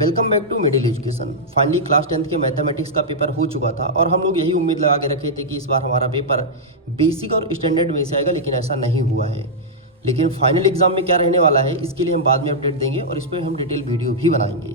Welcome back to middle education. Finally class 10th के mathematics का paper हो चुका था और हम लोग यही उम्मीद लगा के रखे थे कि इस बार हमारा पेपर बेसिक और स्टैंडर्ड में से आएगा, लेकिन ऐसा नहीं हुआ है। लेकिन फाइनल एग्जाम में क्या रहने वाला है इसके लिए हम बाद में अपडेट देंगे और इस पर हम डिटेल वीडियो भी बनाएंगे।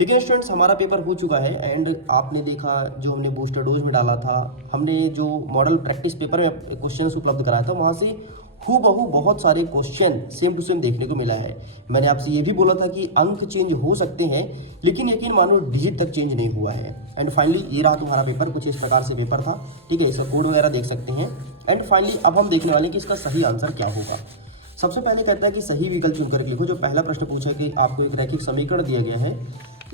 लेकिन स्टूडेंट्स, हमारा पेपर हो चुका है एंड आपने देखा जो हमने बूस्टर डोज में डाला था, हमने जो मॉडल प्रैक्टिस पेपर में क्वेश्चन उपलब्ध कराया था, वहाँ से हूबहू बहुत सारे क्वेश्चन सेम टू सेम देखने को मिला है। मैंने आपसे ये भी बोला था कि अंक चेंज हो सकते हैं, लेकिन यकीन मानो डिजिट तक चेंज नहीं हुआ है। एंड फाइनली ये रहा तुम्हारा पेपर, कुछ इस प्रकार से पेपर था, ठीक है। इसका कोड वगैरह देख सकते हैं। एंड फाइनली अब हम देखने वाले हैं कि इसका सही आंसर क्या होगा। सबसे पहले कहता है कि सही विकल्प चुनकर लिखो। जो पहला प्रश्न पूछा है कि आपको एक रैखिक समीकरण दिया गया है,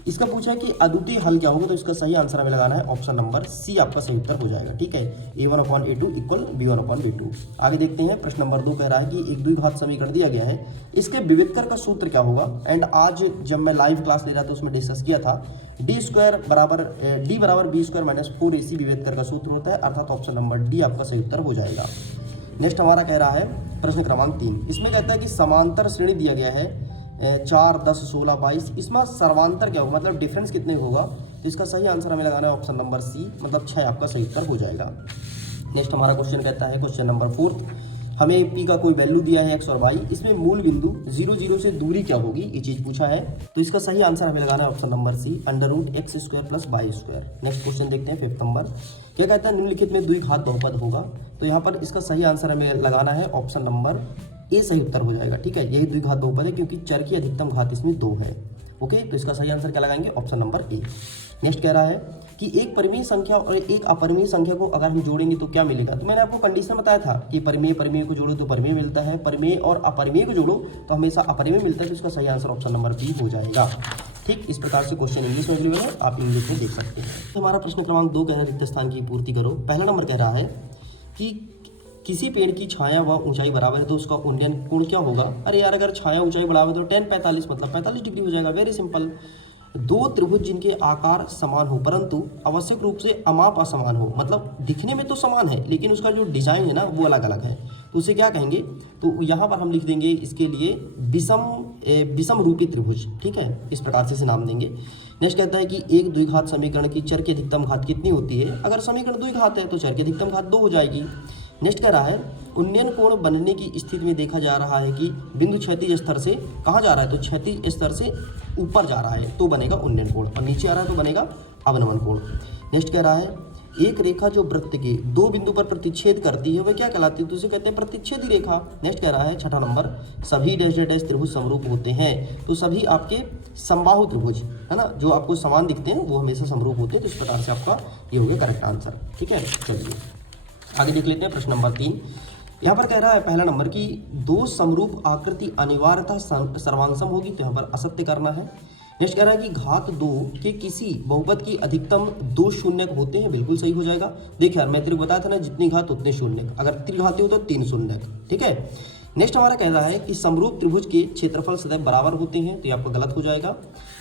इसका पूछा है कि अद्वितीय हल क्या होगा, तो इसका सही आंसर हमें लगाना है ऑप्शन नंबर सी, आपका सही उत्तर हो जाएगा, ठीक है। a1/a2 equal b1/b2। आगे देखते हैं, प्रश्न नंबर 2 कह रहा है कि एक द्विघात समीकरण दिया गया है, इसके विविधकर का सूत्र क्या होगा। एंड आज जब मैं लाइव क्लास ले रहा था उसमें डिस्कस किया था, d² बराबर b² माइनस 4ac विविधकर का सूत्र होता है, अर्थात ऑप्शन नंबर डी आपका सही उत्तर हो जाएगा। नेक्स्ट हमारा कह रहा है प्रश्न क्रमांक 3, इसमें कहता है कि समांतर श्रेणी दिया गया है 4, 10, 16, 22, इसमें सर्वांतर क्या होगा, मतलब डिफरेंस कितने होगा। तो इसका सही आंसर हमें लगाना है ऑप्शन नंबर सी, मतलब 6 आपका सही उत्तर हो जाएगा। नेक्स्ट हमारा क्वेश्चन कहता है, क्वेश्चन नंबर 4, हमें पी का कोई वैल्यू दिया है x और y, इसमें मूल बिंदु 0, 0 से दूरी क्या होगी, ये चीज पूछा है। तो इसका सही आंसर हमें लगाना है option number C, √x² + y²। Next question देखते हैं 5th नंबर, क्या कहता है निम्नलिखित में द्विघात बहुपद होगा। तो यहाँ पर इसका सही आंसर हमें लगाना है ऑप्शन नंबर ए, सही उत्तर हो जाएगा, ठीक है। यही द्विघात बहुपद है क्योंकि चर की अधिकतम घात इसमें 2 है। ओके, तो इसका सही आंसर क्या लगाएंगे, ऑप्शन नंबर ए। नेक्स्ट कह रहा है कि एक परिमेय संख्या और एक अपरिमेय संख्या को अगर हम जोड़ेंगे तो क्या मिलेगा। तो मैंने आपको कंडीशन बताया था कि परिमेय को जोड़ो तो परिमेय मिलता है, परिमेय और अपरिमेय को जोड़ो तो हमेशा अपरिमेय मिलता है। तो इसका सही आंसर ऑप्शन नंबर बी हो जाएगा। ठीक इस प्रकार से क्वेश्चन इंग्लिश में अवेलेबल है, आप इंग्लिश में देख सकते हैं। तो हमारा प्रश्न क्रमांक 2 कह रहा है रिक्त स्थान की पूर्ति करो। पहला नंबर कह रहा है कि किसी पेड़ की छाया व ऊंचाई बराबर है तो उसका उन्नयन कोण क्या होगा। अरे यार, अगर छाया ऊंचाई बराबर है तो 10 45 मतलब 45 डिग्री हो जाएगा, वेरी सिंपल। दो त्रिभुज जिनके आकार समान हो परंतु आवश्यक रूप से अमाप असमान हो, मतलब दिखने में तो समान है लेकिन उसका जो डिजाइन है ना वो अलग अलग है, तो उसे क्या कहेंगे। तो यहाँ पर हम लिख देंगे इसके लिए विषम रूपी त्रिभुज, ठीक है, इस प्रकार से इसे नाम देंगे। नेक्स्ट कहता है कि एक द्विघात समीकरण की चर की अधिकतम घात कितनी होती है। अगर समीकरण द्विघात है तो चर की अधिकतम घात 2 हो जाएगी। नेक्स्ट कह रहा है उन्नयन कोण बनने की स्थिति में देखा जा रहा है कि बिंदु क्षैतिज स्तर से कहाँ जा रहा है, तो क्षैतिज स्तर से ऊपर जा रहा है तो बनेगा उन्नयन कोण, और नीचे आ रहा है तो बनेगा अवनमन कोण। नेक्स्ट कह रहा है एक रेखा जो वृत्त के 2 बिंदु पर प्रतिच्छेद करती है वह क्या कहलाती है, तो उसे कहते हैं प्रतिच्छेदी रेखा। नेक्स्ट कह रहा है 6ठा नंबर, सभी डैश त्रिभुज समरूप होते हैं। तो सभी आपके समबाहु त्रिभुज है ना, जो आपको समान दिखते हैं वो हमेशा समरूप होते हैं। तो इस प्रकार से आपका ये हो गया करेक्ट आंसर, ठीक है। चलिए आगे देख लेते हैं प्रश्न नंबर 3। यहाँ पर कह रहा है पहला नंबर की 2 समरूप आकृति अनिवार्यतः सर्वांशम होगी, तो यहाँ पर असत्य करना है। नेक्स्ट कह रहा है कि घात 2 के किसी बहुपद की अधिकतम 2 शून्यक होते हैं, बिल्कुल सही हो जाएगा। देखिए यार, मैं तेरे को बताया था ना, जितनी घात उतने शून्यक, अगर त्रिघाती हो तो 3 शून्यक, ठीक है। नेक्स्ट हमारा कह रहा है कि समरूप त्रिभुज के क्षेत्रफल सदैव बराबर होते हैं, तो ये आपका गलत हो जाएगा।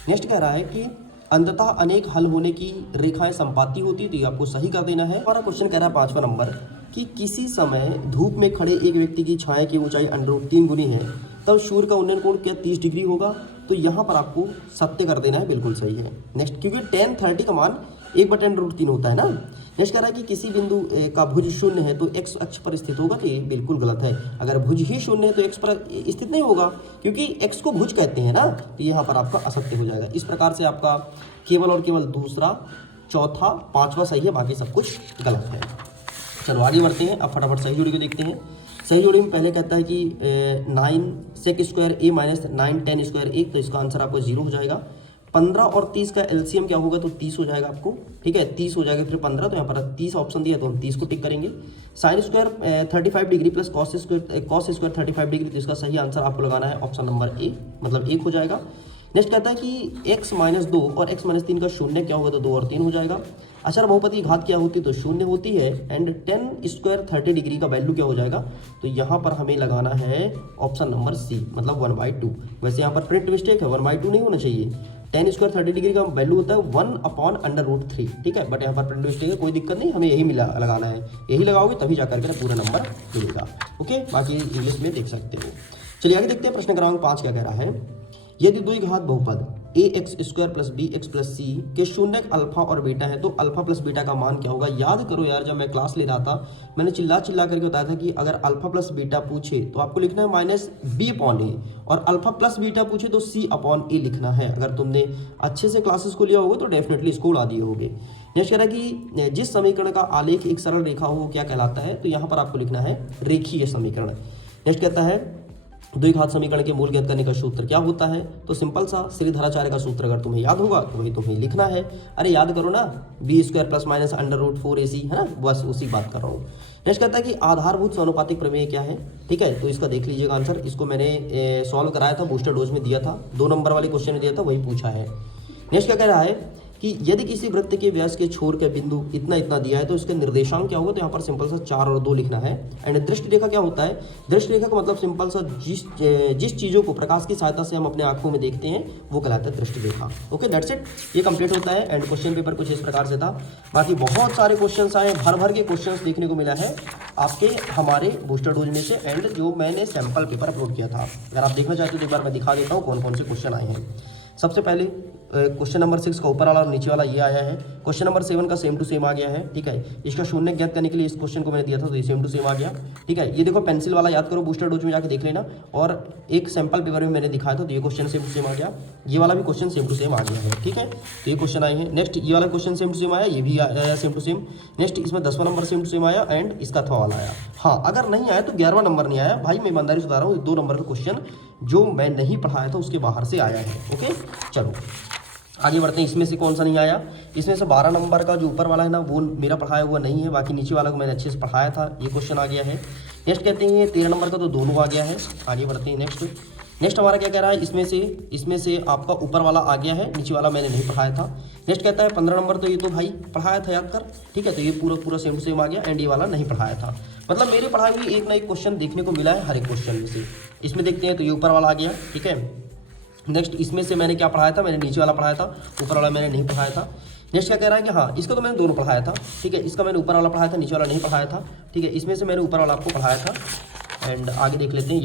नेक्स्ट कह रहा है कि अंततः अनेक हल होने की रेखाएं संपाती होती है, तो ये आपको सही कर देना है। हमारा क्वेश्चन कह रहा है 5वां नंबर कि किसी समय धूप में खड़े एक व्यक्ति की छाया की ऊंचाई √3 गुनी है, तब सूर्य का उन्नयन कोण क्या 30 डिग्री होगा। तो यहाँ पर आपको सत्य कर देना है, बिल्कुल सही है। नेक्स्ट, क्योंकि tan 30 का मान 1/√3 होता है ना। नेक्स्ट कह रहा है कि किसी बिंदु का भुज शून्य है तो x अक्ष पर स्थित होगा, तो ये बिल्कुल गलत है। अगर भुज ही शून्य है तो x पर स्थित नहीं होगा, क्योंकि x को भुज कहते हैं ना, तो यहाँ पर आपका असत्य हो जाएगा। इस प्रकार से आपका केवल और केवल दूसरा, चौथा, 5वां सही है, बाकी सब कुछ गलत है। चलो आगे बढ़ते हैं, अब फटाफट सही जोड़ी को देखते हैं। सही जोड़ी में पहले कहता है कि 9 sec² a माइनस 9 tan² 1, तो इसका आंसर आपको 0 हो जाएगा। 15 और 30 का एलसीएम क्या होगा, तो 30 हो जाएगा आपको, ठीक है। 30 हो जाएगा फिर 15, तो यहाँ पर 30 ऑप्शन दिया तो हम 30 को टिक करेंगे। sin² 35 degree plus cos² 35 degree, तो इसका सही आंसर आपको लगाना है ऑप्शन नंबर ए, मतलब 1 हो जाएगा। नेक्स्ट कहता है कि x-2 और x-3 का शून्य क्या होगा, तो 2 और 3 हो जाएगा। अचर बहुपद की घात क्या होती है, तो शून्य होती है। एंड tan² 30 डिग्री का वैल्यू क्या हो जाएगा, तो यहाँ पर हमें लगाना है ऑप्शन नंबर सी, मतलब 1/2। वैसे यहाँ पर प्रिंट मिस्टेक है, 1/2 नहीं होना चाहिए। tan² 30 डिग्री का वैल्यू होता है 1/√3, ठीक है, बट यहाँ पर प्रिंट मिस्टेक है, कोई दिक्कत नहीं, हमें यही लगाना है। यही लगाओगे तभी जाकर के पूरा नंबर मिलेगा। ओके, बाकी इंग्लिश में देख सकते हो। चलिए आगे देखते हैं प्रश्न क्रमांक 5 क्या कह रहा है। यदि द्विघात बहुपद a x square plus b x plus c के शून्य अल्फा और बीटा है, तो अल्फा प्लस बीटा का मान क्या होगा। याद करो यार, जब मैं क्लास ले रहा था मैंने चिल्ला करके बताया था कि अगर अल्फा प्लस बीटा पूछे तो आपको लिखना है माइनस बी अपॉन ए, और अल्फा प्लस बीटा पूछे तो सी अपॉन ए लिखना है। अगर तुमने अच्छे से क्लासेस को लिया होगा तो डेफिनेटली इसको उड़ा दिए होगे। नेक्स्ट कह रहा है कि जिस समीकरण का आलेख एक सरल रेखा हो वो क्या कहलाता है, तो यहाँ पर आपको लिखना है रेखीय समीकरण। नेक्स्ट कहता है द्विघात समीकरण के मूल ज्ञात करने का सूत्र क्या होता है, तो सिंपल सा श्रीधराचार्य का सूत्र अगर तुम्हें याद होगा तो वही तुम्हें लिखना है। अरे याद करो ना, B square plus minus under root 4ac है ना, बस उसी बात कर रहा हूँ। नेक्स्ट कहता है कि आधारभूत समानुपातिक प्रमेय क्या है। ठीक है, तो इसका देख लीजिएगा आंसर। इसको मैंने सॉल्व कराया था, बूस्टर डोज में दिया था, 2 नंबर वाले क्वेश्चन में दिया था, वही पूछा है। नेक्स्ट क्या कह रहा है कि यदि किसी वृत्त के व्यास के छोर का बिंदु इतना इतना दिया है तो इसके निर्देशांक क्या होगा, तो यहाँ पर सिंपल सा 4 और 2 लिखना है। एंड दृष्टि रेखा क्या होता है, दृष्टि रेखा का मतलब सिंपल सा जिस चीज़ों को प्रकाश की सहायता से हम अपने आंखों में देखते हैं वो कहलाता है दृष्टि रेखा। ओके, दैट्स इट, ये कंप्लीट होता है। एंड क्वेश्चन पेपर कुछ इस प्रकार से था। बाकी बहुत सारे क्वेश्चन आए, भर के क्वेश्चन देखने को मिला है आपके हमारे बूस्टर डोज में से, एंड जो मैंने सैम्पल पेपर अपलोड किया था। अगर आप देखना चाहते हो तो एक बार मैं दिखा देता हूँ कौन कौन से क्वेश्चन आए हैं। सबसे पहले क्वेश्चन नंबर 6 का ऊपर वाला और नीचे वाला ये आया है। क्वेश्चन नंबर 7 का सेम टू सेम आ गया है। ठीक है, इसका शून्य ज्ञात करने के लिए इस क्वेश्चन को मैंने दिया था तो ये सेम टू सेम आ गया। ठीक है, ये देखो पेंसिल वाला याद करो, बूस्टर डोज में जाके देख लेना। और एक सैंपल पेपर में मैंने दिखाया था तो ये क्वेश्चन सेम टू सेम आ गया, ये वाला भी क्वेश्चन सेम टू सेम आ गया है। ठीक है, तो ये क्वेश्चन आए हैं। नेक्स्ट ये वाला क्वेश्चन सेम टू सेम आया, ये भी आया सेम टू सेम। नेक्स्ट इसमें 10वां नंबर सेम टू सेम आया, एंड इसका 6वां वाला आया। हाँ, अगर नहीं आया तो 11वां नंबर नहीं आया भाई, मैं ईमानदारी से बता रहा हूँ। 2 नंबर का क्वेश्चन जो मैं नहीं पढ़ाया था उसके बाहर से आया है। ओके, चलो आगे बढ़ते हैं। इसमें से कौन सा नहीं आया, इसमें से 12 नंबर का जो ऊपर वाला है ना वो मेरा पढ़ाया हुआ नहीं है, बाकी नीचे वाला को मैंने अच्छे से पढ़ाया था, ये क्वेश्चन आ गया है। नेक्स्ट कहते हैं 13 नंबर का तो दोनों आ गया है। आगे बढ़ते हैं नेक्स्ट हमारा क्या कह रहा है, इसमें से आपका ऊपर वाला आ गया है, नीचे वाला मैंने नहीं पढ़ाया था। नेक्स्ट कहता है 15 नंबर, तो ये तो भाई पढ़ाया था, याद कर। ठीक है, तो ये पूरा सेम टू सेम आ गया, एंड ये वाला नहीं पढ़ाया था। मतलब मेरे पढ़ाए हुए एक ना एक क्वेश्चन देखने को मिला है हर एक क्वेश्चन में से। इसमें देखते हैं तो ये ऊपर वाला आ गया। ठीक है, नेक्स्ट इसमें से मैंने क्या पढ़ाया था, मैंने नीचे वाला पढ़ाया था, ऊपर वाला मैंने नहीं पढ़ाया था। नेक्स्ट क्या कह रहा है कि हाँ, इसको तो मैंने दोनों पढ़ाया था। ठीक है, इसका मैंने ऊपर वाला पढ़ाया था, नीचे वाला नहीं पढ़ाया था। ठीक है, इसमें से मैंने ऊपर वाला आपको पढ़ाया था। एंड आगे देख लेते हैं,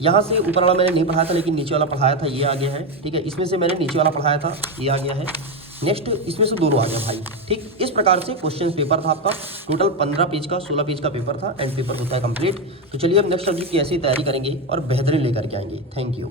यहाँ से ऊपर वाला मैंने नहीं पढ़ाया था लेकिन नीचे वाला पढ़ाया था, ये आ गया है। ठीक है, इसमें से मैंने नीचे वाला पढ़ाया था, ये आ गया है। नेक्स्ट इसमें से दोनों आ गया भाई। ठीक, इस प्रकार से क्वेश्चन पेपर था आपका। टोटल 15 पेज का 16 पेज का पेपर था, एंड पेपर होता है कंप्लीट। तो चलिए अब नेक्स्ट सब्जेक्ट की ऐसी तैयारी करेंगे और बेहतरीन लेकर के आएंगे। Thank you.